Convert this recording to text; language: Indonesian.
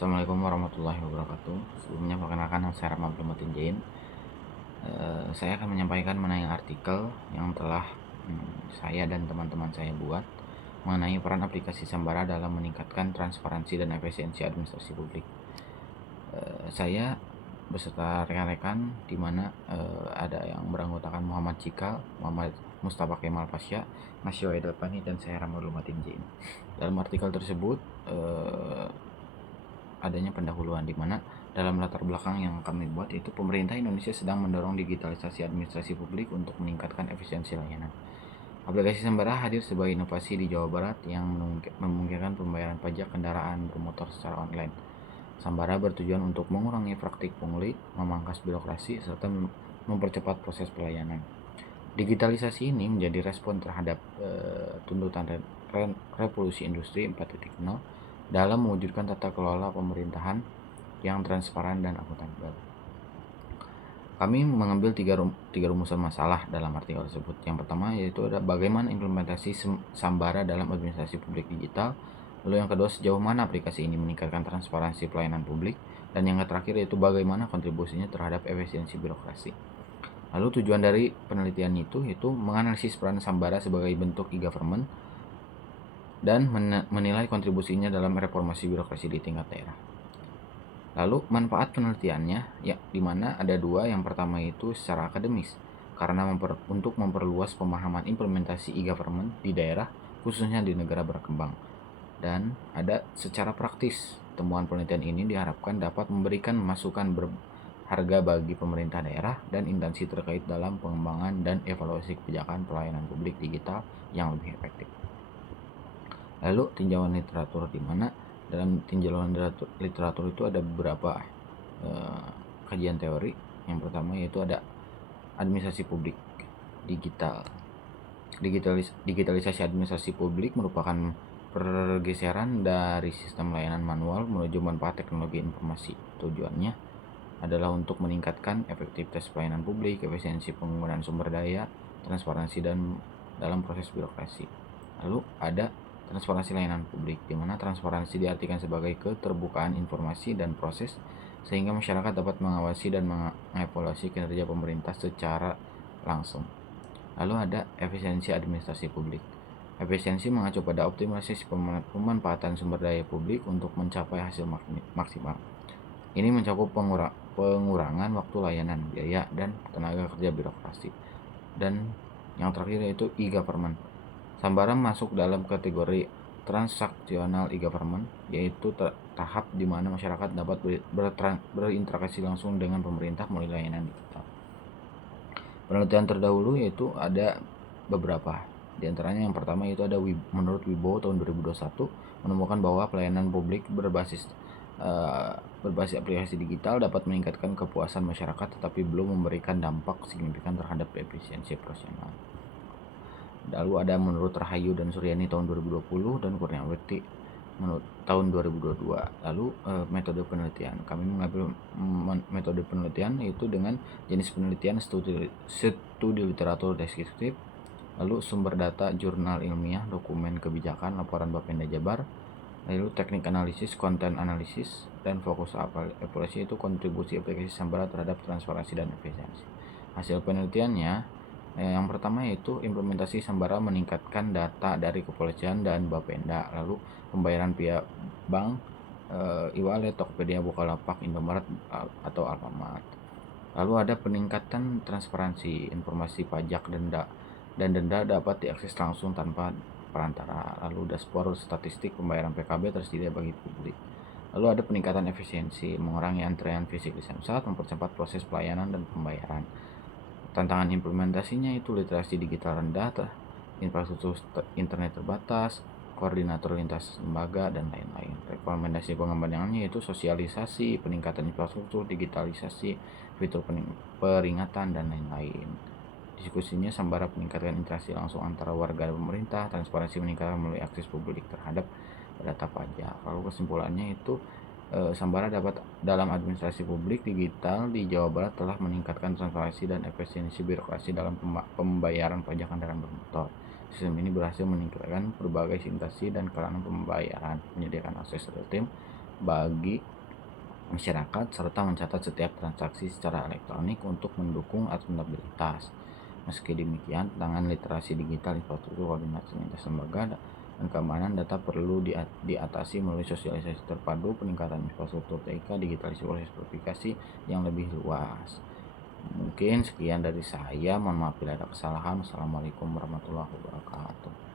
Assalamualaikum warahmatullahi wabarakatuh. Sebelumnya perkenalkan saya Rahmat Abdul Jain. Saya akan menyampaikan mengenai artikel yang telah saya dan teman-teman saya buat mengenai peran aplikasi Sambara dalam meningkatkan transparansi dan efisiensi administrasi publik. Saya beserta rekan-rekan di mana ada yang beranggotakan Muhammad Cikal, Muhammad Mustafa Kemal Pasha, Nasyo Edelpani, dan saya Rahmat Abdul Jain. Dalam artikel tersebut adanya pendahuluan di mana dalam latar belakang yang kami buat itu pemerintah Indonesia sedang mendorong digitalisasi administrasi publik untuk meningkatkan efisiensi layanan. Aplikasi Sembara hadir sebagai inovasi di Jawa Barat yang memungkinkan pembayaran pajak kendaraan bermotor secara online. Sambara bertujuan untuk mengurangi praktik pungli, memangkas birokrasi, serta mempercepat proses pelayanan. Digitalisasi ini menjadi respon terhadap tuntutan revolusi industri 4.0 dalam mewujudkan tata kelola pemerintahan yang transparan dan akuntabel. Kami mengambil tiga rumusan masalah dalam artikel tersebut. Yang pertama yaitu ada bagaimana implementasi Sambara dalam administrasi publik digital. Lalu yang kedua, sejauh mana aplikasi ini meningkatkan transparansi pelayanan publik. Dan yang terakhir yaitu bagaimana kontribusinya terhadap efisiensi birokrasi. Lalu tujuan dari penelitian itu menganalisis peran Sambara sebagai bentuk e-government dan menilai kontribusinya dalam reformasi birokrasi di tingkat daerah. Lalu manfaat penelitiannya di mana ada dua. Yang pertama itu secara akademis, karena untuk memperluas pemahaman implementasi e-government di daerah, khususnya di negara berkembang. Dan ada secara praktis, temuan penelitian ini diharapkan dapat memberikan masukan berharga bagi pemerintah daerah dan instansi terkait dalam pengembangan dan evaluasi kebijakan pelayanan publik digital yang lebih efektif. Lalu tinjauan literatur, di mana dalam tinjauan literatur itu ada beberapa kajian teori. Yang pertama yaitu ada administrasi publik digital. Digitalisasi administrasi publik merupakan pergeseran dari sistem layanan manual menuju manfaat teknologi informasi. Tujuannya adalah untuk meningkatkan efektivitas pelayanan publik, efisiensi penggunaan sumber daya, transparansi dan dalam proses birokrasi. Lalu ada transparansi layanan publik, di mana transparansi diartikan sebagai keterbukaan informasi dan proses sehingga masyarakat dapat mengawasi dan mengevaluasi kinerja pemerintah secara langsung. Lalu ada efisiensi administrasi publik. Efisiensi mengacu pada optimalisasi pemanfaatan sumber daya publik untuk mencapai hasil maksimal. Ini mencakup pengurangan waktu layanan, biaya, dan tenaga kerja birokrasi. Dan yang terakhir yaitu e-government. Sambara masuk dalam kategori transaksional e-government, yaitu tahap di mana masyarakat dapat berinteraksi langsung dengan pemerintah melalui layanan digital. Penelitian terdahulu yaitu ada beberapa. Di antaranya yang pertama itu ada menurut Wibowo tahun 2021 menemukan bahwa pelayanan publik berbasis aplikasi digital dapat meningkatkan kepuasan masyarakat tetapi belum memberikan dampak signifikan terhadap efisiensi operasional. Lalu ada menurut Rahayu dan Suryani tahun 2020 dan Kurniawati menurut tahun 2022. Lalu metode penelitian, kami mengambil metode penelitian yaitu dengan jenis penelitian studi literatur deskriptif, lalu sumber data jurnal ilmiah, dokumen kebijakan, laporan Bapenda Jabar, lalu teknik analisis, konten analisis, dan fokus evaluasi itu kontribusi aplikasi Sambara terhadap transparansi dan efisiensi. Hasil penelitiannya yang pertama yaitu implementasi Sambara meningkatkan data dari kepolisian dan Bapenda, lalu pembayaran via bank, e-wallet, Tokopedia, Bukalapak, Indomaret atau Alfamart. Lalu ada peningkatan transparansi informasi pajak dan denda dapat diakses langsung tanpa perantara. Lalu dashboard statistik pembayaran PKB tersedia bagi publik. Lalu ada peningkatan efisiensi, mengurangi antrean fisik di Samsat, mempercepat proses pelayanan dan pembayaran. Tantangan implementasinya itu literasi digital rendah, infrastruktur internet terbatas, koordinator lintas lembaga, dan lain-lain. Rekomendasi pengembangannya yaitu sosialisasi, peningkatan infrastruktur, digitalisasi, fitur peringatan, dan lain-lain. Diskusinya Sambara meningkatkan interaksi langsung antara warga dan pemerintah, transparansi meningkatkan melalui akses publik terhadap data pajak. Lalu kesimpulannya itu Sambara dapat dalam administrasi publik digital di Jawa Barat telah meningkatkan transparansi dan efisiensi birokrasi dalam pembayaran pajak kendaraan bermotor. Sistem ini berhasil meningkatkan berbagai instansi dan kalangan pembayaran, menyediakan akses real time bagi masyarakat serta mencatat setiap transaksi secara elektronik untuk mendukung akuntabilitas. Meski demikian, tantangan literasi digital, infrastruktur, koordinasi lintas lembaga, dan keamanan data perlu diatasi melalui sosialisasi terpadu, peningkatan infrastruktur TIK, digitalisasi proses verifikasi yang lebih luas. Mungkin sekian dari saya, mohon maaf bila ada kesalahan. Wassalamualaikum warahmatullahi wabarakatuh.